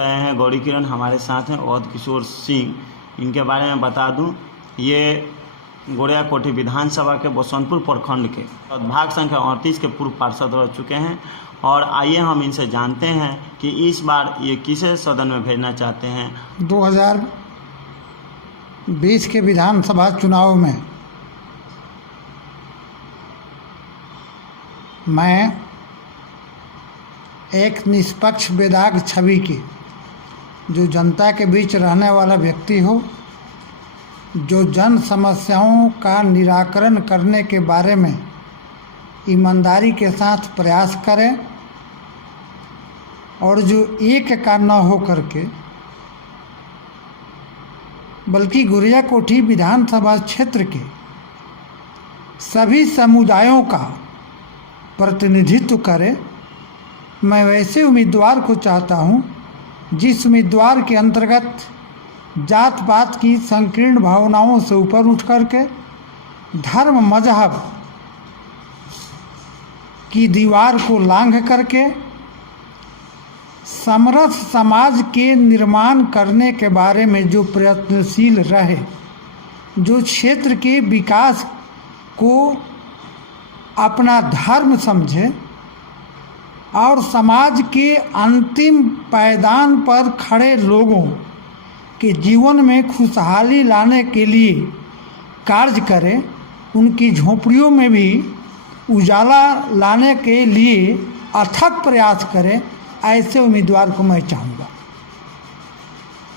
रहे हैं गौरी किरण हमारे साथ हैं अवध किशोर सिंह। इनके बारे में बता दूं, ये गोड़िया कोठी विधानसभा के बसंतपुर प्रखंड के भाग संख्या 38 के पूर्व पार्षद रह चुके हैं। और आइए हम इनसे जानते हैं कि इस बार ये किसे सदन में भेजना चाहते हैं। 2020 के विधानसभा चुनाव में मैं एक निष्पक्ष बेदाग छवि के, जो जनता के बीच रहने वाला व्यक्ति हो, जो जन समस्याओं का निराकरण करने के बारे में ईमानदारी के साथ प्रयास करे और जो एक का न हो करके बल्कि गोड़िया कोठी विधानसभा क्षेत्र के सभी समुदायों का प्रतिनिधित्व करे। मैं वैसे उम्मीदवार को चाहता हूं जिस उम्मीदवार के अंतर्गत जात पात की संकीर्ण भावनाओं से ऊपर उठ करके धर्म मजहब की दीवार को लांघ करके समरस समाज के निर्माण करने के बारे में जो प्रयत्नशील रहे, जो क्षेत्र के विकास को अपना धर्म समझे और समाज के अंतिम पायदान पर खड़े लोगों के जीवन में खुशहाली लाने के लिए कार्य करे, उनकी झोंपड़ियों में भी उजाला लाने के लिए अथक प्रयास करे, ऐसे उम्मीदवार को मैं चाहूँगा।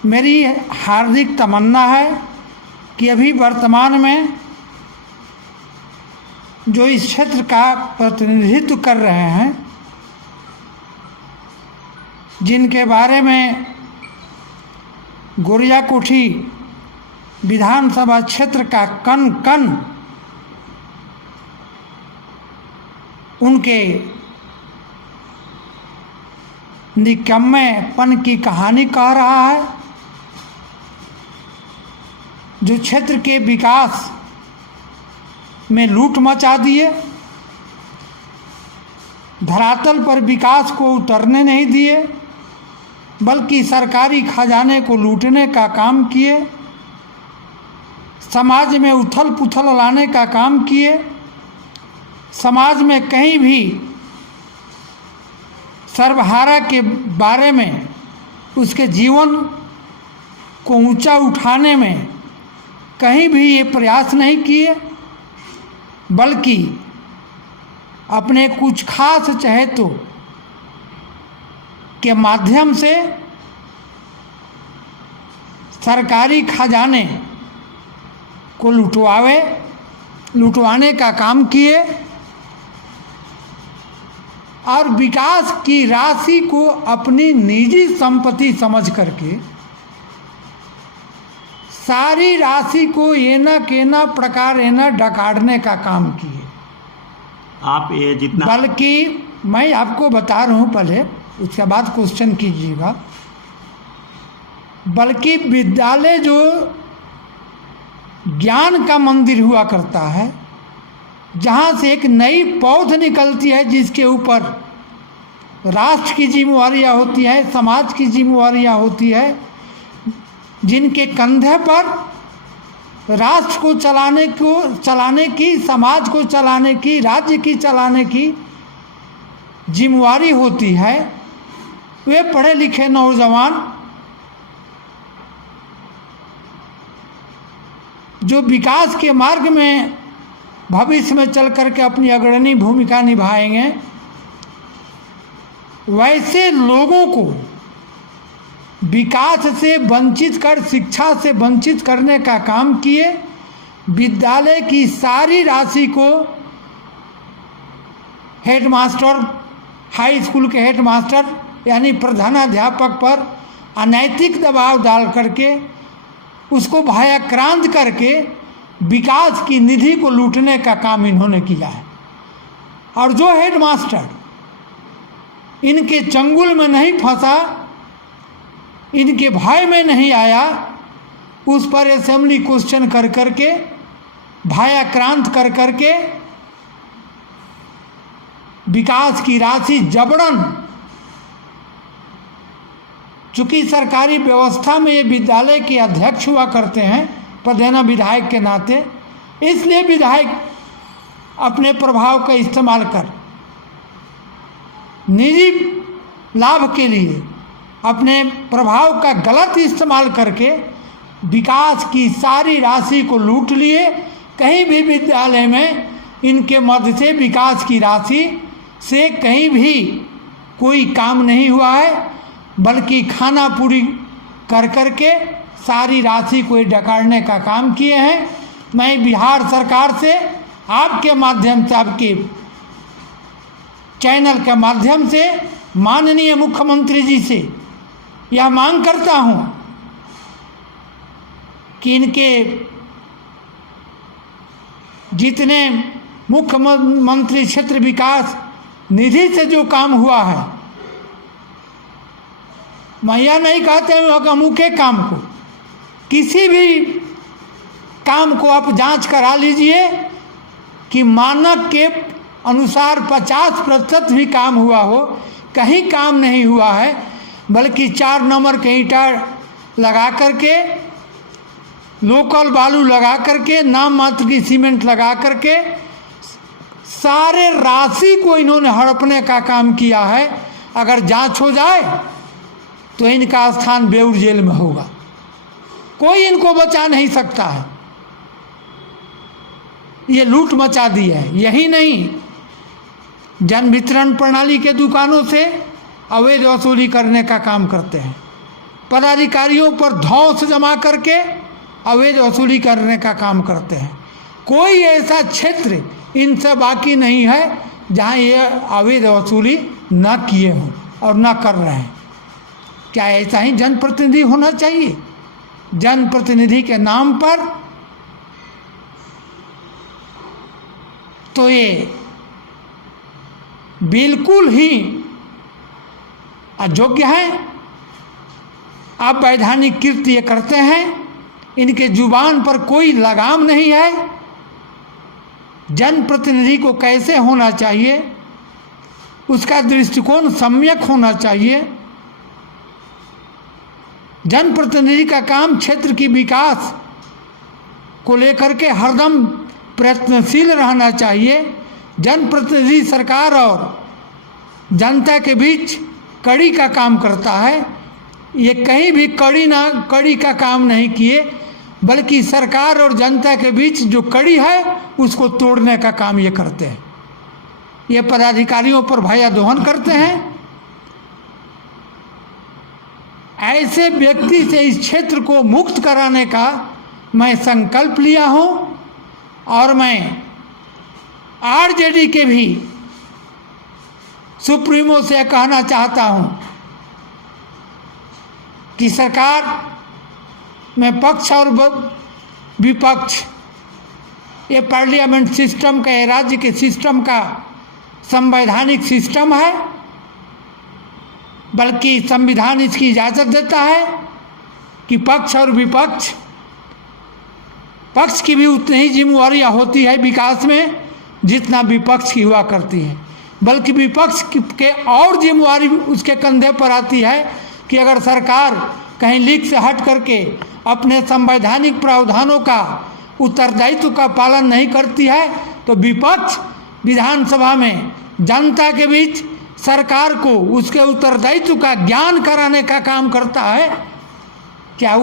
मेरी हार्दिक तमन्ना है कि अभी वर्तमान में जो इस क्षेत्र का प्रतिनिधित्व कर रहे हैं, जिनके बारे में गोड़िया कोठी विधानसभा क्षेत्र का कण कण उनके निकम्मेपन की कहानी कह रहा है, जो क्षेत्र के विकास में लूट मचा दिए, धरातल पर विकास को उतरने नहीं दिए, बल्कि सरकारी खजाने को लूटने का काम किए, समाज में उथल पुथल लाने का काम किए, समाज में कहीं भी सर्वहारा के बारे में उसके जीवन को ऊंचा उठाने में कहीं भी ये प्रयास नहीं किए, बल्कि अपने कुछ खास चहेतों के माध्यम से सरकारी खजाने को लुटवाने का काम किए और विकास की राशि को अपनी निजी संपत्ति समझ करके सारी राशि को एना केना प्रकार एना डकाड़ने का काम किए। आप ये जितना, बल्कि मैं आपको बता रहा हूँ, पहले उसके बाद क्वेश्चन कीजिएगा। बल्कि विद्यालय जो ज्ञान का मंदिर हुआ करता है, जहाँ से एक नई पौध निकलती है, जिसके ऊपर राष्ट्र की जिम्मेवारियाँ होती है, समाज की जिम्मेवारियाँ होती है, जिनके कंधे पर राष्ट्र को चलाने की, समाज को चलाने की, राज्य की चलाने की जिम्मेवारी होती है, वे पढ़े लिखे नौजवान जो विकास के मार्ग में भविष्य में चल करके अपनी अग्रणी भूमिका निभाएंगे, वैसे लोगों को विकास से वंचित कर, शिक्षा से वंचित करने का काम किए। विद्यालय की सारी राशि को हेडमास्टर, हाई स्कूल के हेडमास्टर यानी प्रधानाध्यापक पर अनैतिक दबाव डाल करके उसको भयाक्रांत करके विकास की निधि को लूटने का काम इन्होंने किया है। और जो हेडमास्टर इनके चंगुल में नहीं फंसा, इनके भय में नहीं आया, उस पर असेंबली क्वेश्चन कर करके, भयाक्रांत कर करके विकास की राशि जबरन चूँकि सरकारी व्यवस्था में ये विद्यालय के अध्यक्ष हुआ करते हैं पदेना विधायक के नाते, इसलिए विधायक अपने प्रभाव का इस्तेमाल कर निजी लाभ के लिए अपने प्रभाव का गलत इस्तेमाल करके विकास की सारी राशि को लूट लिए। कहीं भी विद्यालय में इनके मद से विकास की राशि से कहीं भी कोई काम नहीं हुआ है, बल्कि खाना पूरी कर करके सारी राशि को डकारने का काम किए हैं। मैं बिहार सरकार से आपके माध्यम से, आपके चैनल के माध्यम से माननीय मुख्यमंत्री जी से यह मांग करता हूं कि इनके जितने मुख्यमंत्री क्षेत्र विकास निधि से जो काम हुआ है, मैं यह नहीं कहते हैं अमुके काम को, किसी भी काम को आप जांच करा लीजिए कि मानक के अनुसार 50% भी काम हुआ हो, कहीं काम नहीं हुआ है, बल्कि 4 नंबर के ईंटा लगा करके, लोकल बालू लगा करके, नाम मात्र की सीमेंट लगा करके सारे राशि को इन्होंने हड़पने का काम किया है। अगर जांच हो जाए तो इनका स्थान बेऊर जेल में होगा, कोई इनको बचा नहीं सकता है। ये लूट मचा दी है। यही नहीं, जन वितरण प्रणाली के दुकानों से अवैध वसूली करने का काम करते हैं, पदाधिकारियों पर धौंस जमा करके अवैध वसूली करने का काम करते हैं। कोई ऐसा क्षेत्र इनसे बाकी नहीं है जहां ये अवैध वसूली न किए हों और न कर रहे हैं। क्या ऐसा ही जनप्रतिनिधि होना चाहिए? जनप्रतिनिधि के नाम पर तो ये बिल्कुल ही अयोग्य है। अवैधानिक कृत्य ये करते हैं, इनके जुबान पर कोई लगाम नहीं है। जनप्रतिनिधि को कैसे होना चाहिए, उसका दृष्टिकोण सम्यक होना चाहिए। जनप्रतिनिधि का काम क्षेत्र की विकास को लेकर के हरदम प्रयत्नशील रहना चाहिए। जनप्रतिनिधि सरकार और जनता के बीच कड़ी का काम करता है। ये कहीं भी कड़ी का काम नहीं किए, बल्कि सरकार और जनता के बीच जो कड़ी है उसको तोड़ने का काम ये करते हैं। ये पदाधिकारियों पर भया दोहन करते हैं। ऐसे व्यक्ति से इस क्षेत्र को मुक्त कराने का मैं संकल्प लिया हूं और मैं आरजेडी के भी सुप्रीमो से कहना चाहता हूं कि सरकार में पक्ष और विपक्ष, ये पार्लियामेंट सिस्टम का, ये राज्य के सिस्टम का संवैधानिक सिस्टम है, बल्कि संविधान इसकी इजाज़त देता है कि पक्ष और विपक्ष, पक्ष की भी उतनी ही जिम्मेवारियाँ होती है विकास में जितना विपक्ष की हुआ करती है, बल्कि विपक्ष के और जिम्मेवारी उसके कंधे पर आती है कि अगर सरकार कहीं लीक से हट करके अपने संवैधानिक प्रावधानों का उत्तरदायित्व का पालन नहीं करती है तो विपक्ष विधानसभा में जनता के बीच सरकार को उसके उत्तरदायित्व का ज्ञान कराने का काम करता है। क्या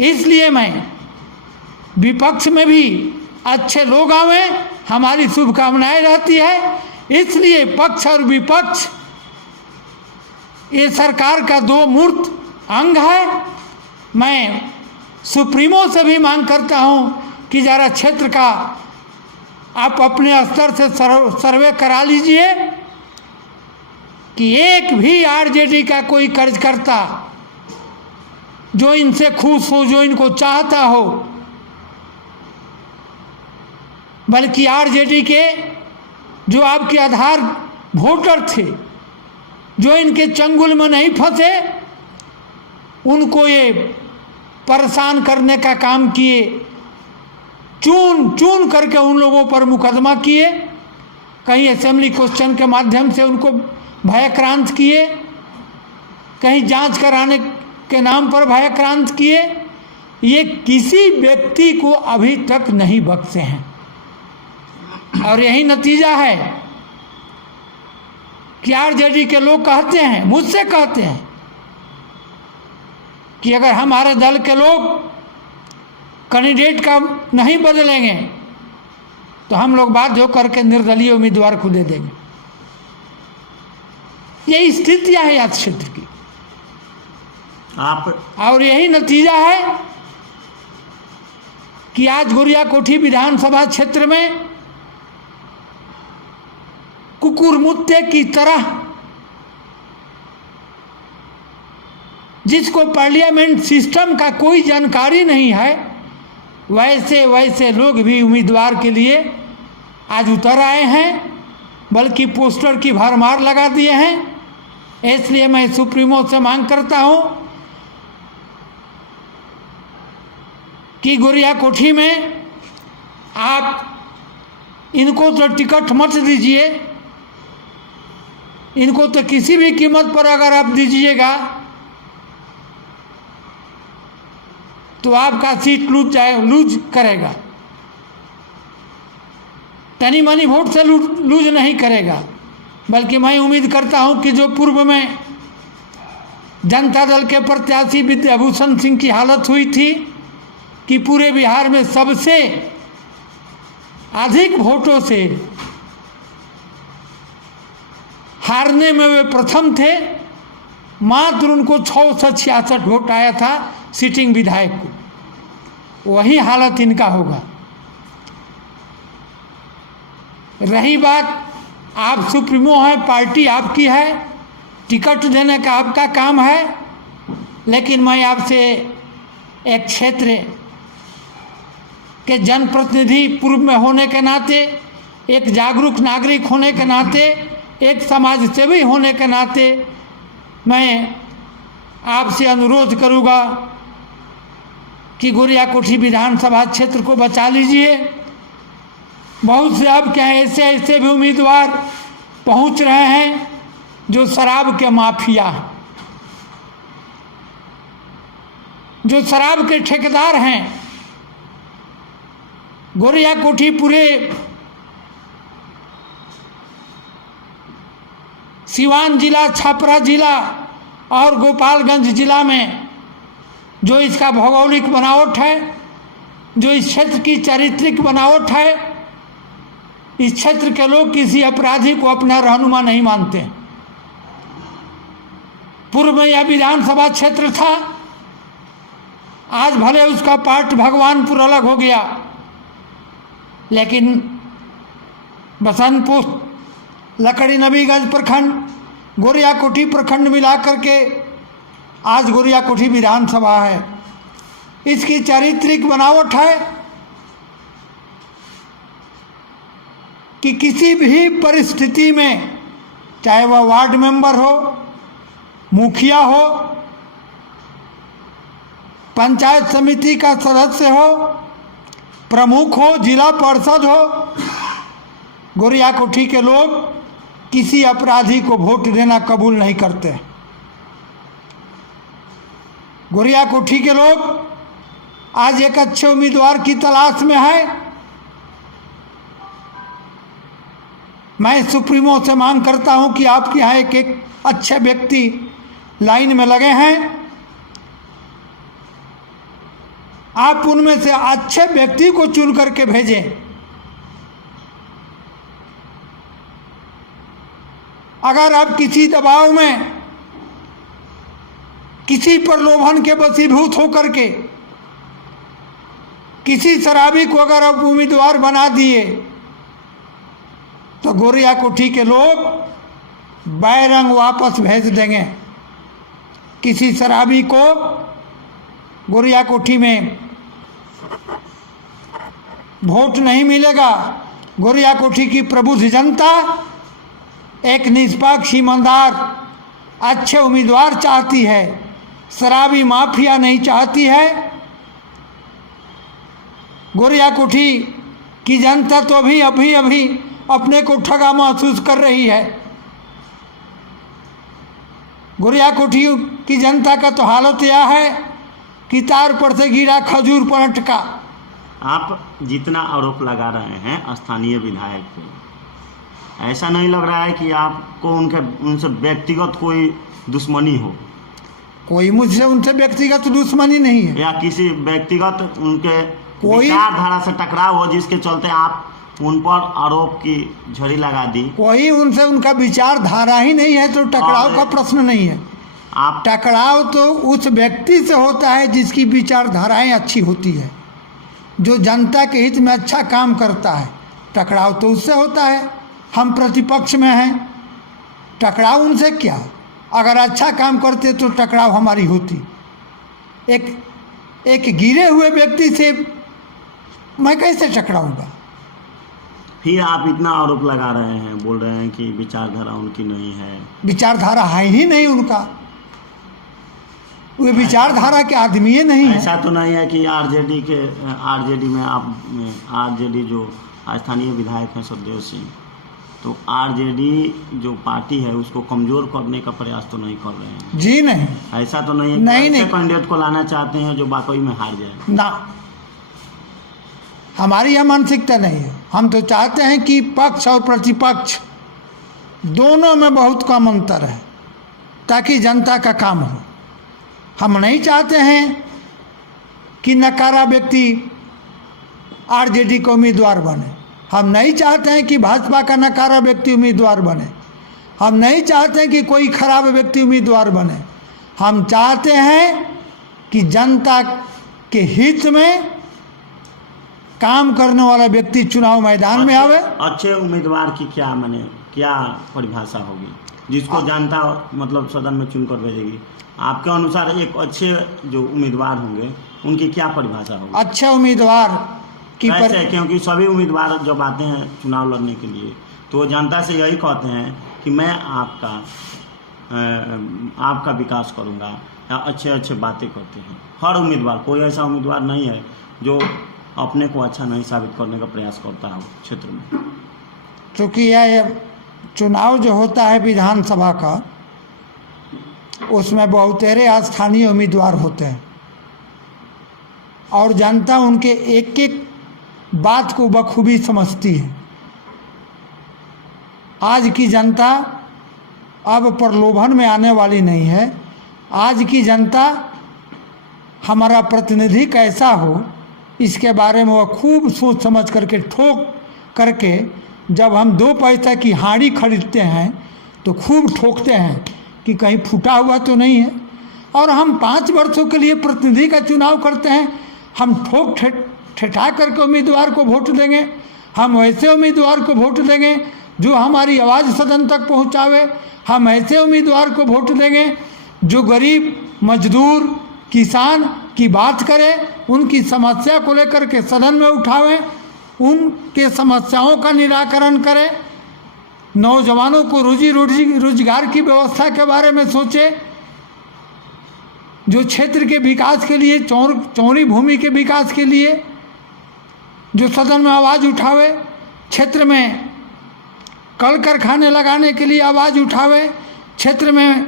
इसलिए मैं विपक्ष में भी अच्छे लोग आवे, हमारी शुभकामनाएं रहती है। इसलिए पक्ष और विपक्ष ये सरकार का दो मूर्त अंग है। मैं सुप्रीमो से भी मांग करता हूं कि ज़रा क्षेत्र का आप अपने स्तर से सर्वे करा लीजिए कि एक भी आरजेडी का कोई कार्यकर्ता जो इनसे खुश हो, जो इनको चाहता हो, बल्कि आरजेडी के जो आपके आधार वोटर थे, जो इनके चंगुल में नहीं फंसे, उनको ये परेशान करने का काम किए, चून चून करके उन लोगों पर मुकदमा किए, कहीं असेंबली क्वेश्चन के माध्यम से उनको भयक्रांत किए। कहीं जांच कराने के नाम पर भयक्रांत किए, ये किसी व्यक्ति को अभी तक नहीं बख्शे हैं। और यही नतीजा है कि आरजेडी के लोग कहते हैं, मुझसे कहते हैं कि अगर हमारे दल के लोग कैंडिडेट का नहीं बदलेंगे तो हम लोग बाध्य होकर के निर्दलीय उम्मीदवार को दे देंगे। यही स्थितियां है आज क्षेत्र की, और यही नतीजा है कि आज गोरियाकोठी विधानसभा क्षेत्र में कुकुरमुत्ते की तरह, जिसको पार्लियामेंट सिस्टम का कोई जानकारी नहीं है, वैसे वैसे लोग भी उम्मीदवार के लिए आज उतर आए हैं, बल्कि पोस्टर की भरमार लगा दिए हैं। इसलिए मैं सुप्रीमो से मांग करता हूं कि गोरियाकोठी में आप इनको तो टिकट मत दीजिए, इनको तो किसी भी कीमत पर अगर आप दीजिएगा तो आपका सीट लूज करेगा, तनी मनी वोट से लूज नहीं करेगा। बल्कि मैं उम्मीद करता हूं कि जो पूर्व में जनता दल के प्रत्याशी विद्याभूषण सिंह की हालत हुई थी कि पूरे बिहार में सबसे अधिक वोटों से हारने में वे प्रथम थे, मात्र उनको 666 वोट आया था सिटिंग विधायक को, वही हालत इनका होगा। रही बात, आप सुप्रीमो हैं, पार्टी आपकी है, टिकट देने का आपका काम है, लेकिन मैं आपसे एक क्षेत्र के जनप्रतिनिधि पूर्व में होने के नाते, एक जागरूक नागरिक होने के नाते, एक समाज सेवी होने के नाते मैं आपसे अनुरोध करूँगा कि गोरियाकोठी विधानसभा क्षेत्र को बचा लीजिए। बहुत से अब क्या है, ऐसे भी उम्मीदवार पहुंच रहे हैं जो शराब के माफिया हैं, जो शराब के ठेकेदार हैं। गोरियाकोठी पूरे सिवान जिला, छपरा जिला और गोपालगंज जिला में जो इसका भौगोलिक बनावट है, जो इस क्षेत्र की चारित्रिक बनावट है, इस क्षेत्र के लोग किसी अपराधी को अपना रहनुमा नहीं मानते। पूर्व में यह विधानसभा क्षेत्र था, आज भले उसका पार्ट भगवानपुर अलग हो गया, लेकिन बसंतपुर, लकड़ी नबीगंज प्रखंड, गोरियाकोठी प्रखंड मिलाकर के आज गोरियाकोठी विधानसभा है। इसकी चारित्रिक बनावट है कि किसी भी परिस्थिति में, चाहे वह वार्ड मेंबर हो, मुखिया हो, पंचायत समिति का सदस्य हो, प्रमुख हो, जिला परिषद हो, गोरियाकोठी के लोग किसी अपराधी को वोट देना कबूल नहीं करते। गोरियाकोठी के लोग आज एक अच्छे उम्मीदवार की तलाश में है। मैं सुप्रीमो से मांग करता हूं कि आपके यहाँ एक अच्छे व्यक्ति लाइन में लगे हैं, आप उनमें से अच्छे व्यक्ति को चुन करके भेजें। अगर आप किसी दबाव में, किसी प्रलोभन के वशीभूत होकर के किसी शराबी को अगर आप उम्मीदवार बना दिए तो गोरियाकोठी के लोग बैरंग वापस भेज देंगे। किसी शराबी को गोरियाकोठी में वोट नहीं मिलेगा। गोरियाकोठी की प्रबुद्ध जनता एक निष्पक्ष, ईमानदार, अच्छे उम्मीदवार चाहती है, शराबी माफिया नहीं चाहती है। गोरियाकोठी की जनता तो अभी अपने को ठगा महसूस कर रही है। गोरिया कोठी की जनता का तो हालत यह है कि तार पर से गिरा खजूर पर अटका। आप जितना आरोप लगा रहे हैं स्थानीय विधायक पे, ऐसा नहीं लग रहा है कि आपको उनसे व्यक्तिगत कोई दुश्मनी हो? कोई मुझसे उनसे व्यक्तिगत दुश्मनी नहीं है, या किसी व्यक्तिगत उनके कोई विचारधारा से टकराव हो जिसके चलते आप उन पर आरोप की झड़ी लगा दी? कोई उनसे उनका विचारधारा ही नहीं है तो टकराव का प्रश्न नहीं है। आप टकराव तो उस व्यक्ति से होता है जिसकी विचारधाराएं अच्छी होती है, जो जनता के हित में अच्छा काम करता है। टकराव तो उससे होता है। हम प्रतिपक्ष में हैं, टकराव उनसे क्या? अगर अच्छा काम करते तो टकराव हमारी होती। एक गिरे हुए व्यक्ति से मैं कैसे टकराऊंगा? फिर आप इतना आरोप लगा रहे हैं, बोल रहे हैं कि विचारधारा उनकी नहीं है। विचारधारा है ही नहीं उनका, वे विचारधारा के आदमी ही नहीं है। ऐसा तो नहीं है कि आरजेडी में आप आरजेडी जो स्थानीय विधायक हैं सतदेव सिंह, तो आरजेडी जो पार्टी है उसको कमजोर करने का प्रयास तो नहीं कर रहे हैं? जी नहीं, ऐसा तो नहीं है नहीं, ऐसे कैंडिडेट को लाना चाहते हैं जो वाकई में हार जाए? ना, हमारी यह मानसिकता नहीं है। हम तो चाहते हैं कि पक्ष और प्रतिपक्ष दोनों में बहुत कम अंतर है ताकि जनता का काम हो। हम नहीं चाहते हैं कि नकारा व्यक्ति आरजेडी का उम्मीदवार बने। हम नहीं चाहते हैं कि भाजपा का नकारा व्यक्ति उम्मीदवार बने। हम नहीं चाहते हैं कि कोई खराब व्यक्ति उम्मीदवार बने। हम चाहते हैं कि जनता के हित में काम करने वाला व्यक्ति चुनाव मैदान में आवे। अच्छे उम्मीदवार की क्या परिभाषा होगी जिसको जनता मतलब सदन में चुनकर भेजेगी? आपके अनुसार एक अच्छे जो उम्मीदवार होंगे उनकी क्या परिभाषा होगी? अच्छा उम्मीदवार की कैसे? क्योंकि सभी उम्मीदवार जब आते हैं चुनाव लड़ने के लिए तो जनता से यही कहते हैं कि मैं आपका विकास करूंगा, या अच्छे बातें करते हैं। हर उम्मीदवार, कोई ऐसा उम्मीदवार नहीं है जो अपने को अच्छा नहीं साबित करने का प्रयास करता है क्षेत्र में। क्योंकि यह चुनाव जो होता है विधानसभा का, उसमें बहुतेरे स्थानीय उम्मीदवार होते हैं और जनता उनके एक एक बात को बखूबी समझती है। आज की जनता अब प्रलोभन में आने वाली नहीं है। आज की जनता हमारा प्रतिनिधि कैसा हो इसके बारे में वह खूब सोच समझ करके ठोक करके, जब हम 2 पैसा की हांडी खरीदते हैं तो खूब ठोकते हैं कि कहीं फूटा हुआ तो नहीं है। और हम 5 वर्षों के लिए प्रतिनिधि का चुनाव करते हैं, हम ठोक ठेठा करके उम्मीदवार को वोट देंगे। हम ऐसे उम्मीदवार को वोट देंगे जो हमारी आवाज़ सदन तक पहुंचावे। हम ऐसे उम्मीदवार को वोट देंगे जो गरीब, मजदूर, किसान की बात करे, उनकी समस्या को लेकर के सदन में उठावें, उनके समस्याओं का निराकरण करें, नौजवानों को रोजगार की व्यवस्था के बारे में सोचे, जो क्षेत्र के विकास के लिए, चौड़ी भूमि के विकास के लिए जो सदन में आवाज़ उठावे, क्षेत्र में कल कारखाने लगाने के लिए आवाज़ उठावे, क्षेत्र में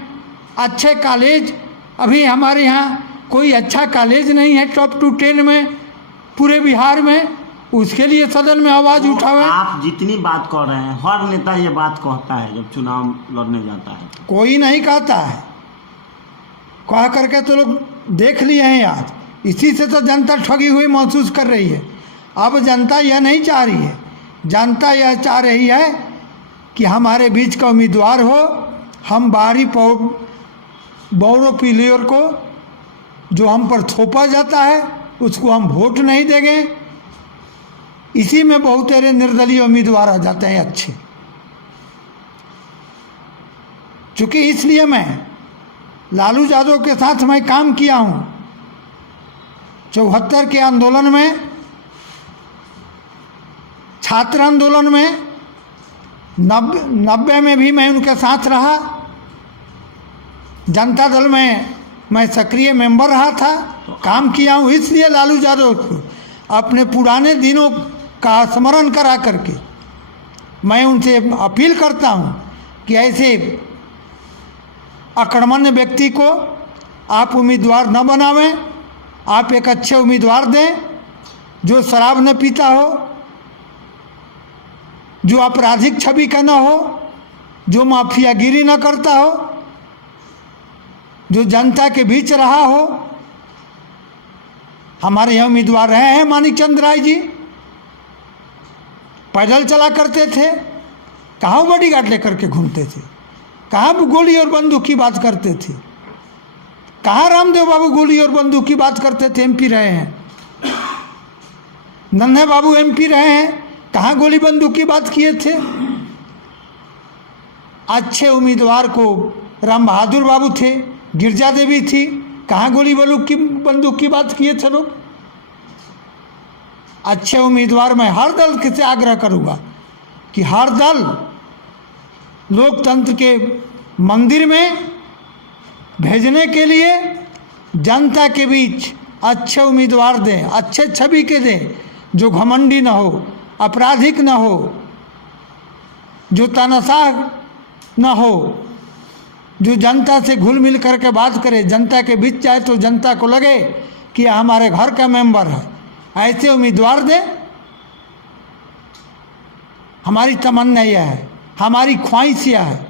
अच्छे कॉलेज, अभी हमारे यहाँ कोई अच्छा कॉलेज नहीं है टॉप टू 10 में पूरे बिहार में, उसके लिए सदन में आवाज़ उठावे। आप जितनी बात कर रहे हैं, हर नेता ये बात कहता है जब चुनाव लड़ने जाता है। कोई नहीं कहता है, कह करके तो लोग देख लिए हैं आज। इसी से तो जनता ठगी हुई महसूस कर रही है। अब जनता यह नहीं चाह रही है, जनता यह चाह रही है कि हमारे बीच का उम्मीदवार हो। हम बाहरी बौरों प्लेयर को जो हम पर थोपा जाता है उसको हम वोट नहीं देंगे। इसी में बहुतेरे निर्दलीय उम्मीदवार आ जाते हैं अच्छे। चूँकि इसलिए मैं लालू यादव के साथ मैं काम किया हूँ। 74 के आंदोलन में, छात्र आंदोलन में, 90 में भी मैं उनके साथ रहा। जनता दल में मैं सक्रिय मेंबर रहा था, काम किया हूँ। इसलिए लालू यादव को अपने पुराने दिनों का स्मरण करा करके मैं उनसे अपील करता हूँ कि ऐसे अकर्मण्य व्यक्ति को आप उम्मीदवार न बनावें। आप एक अच्छे उम्मीदवार दें जो शराब न पीता हो, जो आपराधिक छवि का न हो, जो माफियागिरी न करता हो, जो जनता के बीच रहा हो। हमारे यहाँ उम्मीदवार रहे हैं मानिक चंद राय जी, पैदल चला करते थे, कहाँ बॉडीगार्ड लेकर के घूमते थे, कहाँ गोली और बंदूक की बात करते थे, कहाँ रामदेव बाबू गोली और बंदूक की बात करते थे। एमपी रहे हैं, नन्हे बाबू एमपी रहे हैं, कहाँ गोली बंदूक की बात किए थे। अच्छे उम्मीदवार को राम बहादुर बाबू थे, गिरजा देवी थी, कहाँ गोली बंदूक की बात किए थे लोग। अच्छे उम्मीदवार मैं हर दल से आग्रह करूँगा कि हर दल लोकतंत्र के मंदिर में भेजने के लिए जनता के बीच अच्छे उम्मीदवार दें, अच्छे छवि के दें, जो घमंडी न हो, आपराधिक न हो, जो तानाशाह न हो, जो जनता से घुल मिल करके बात करे, जनता के बीच जाए तो जनता को लगे कि यह हमारे घर का मेंबर है। ऐसे उम्मीदवार दें। हमारी तमन्ना यह है, हमारी ख्वाहिश यह है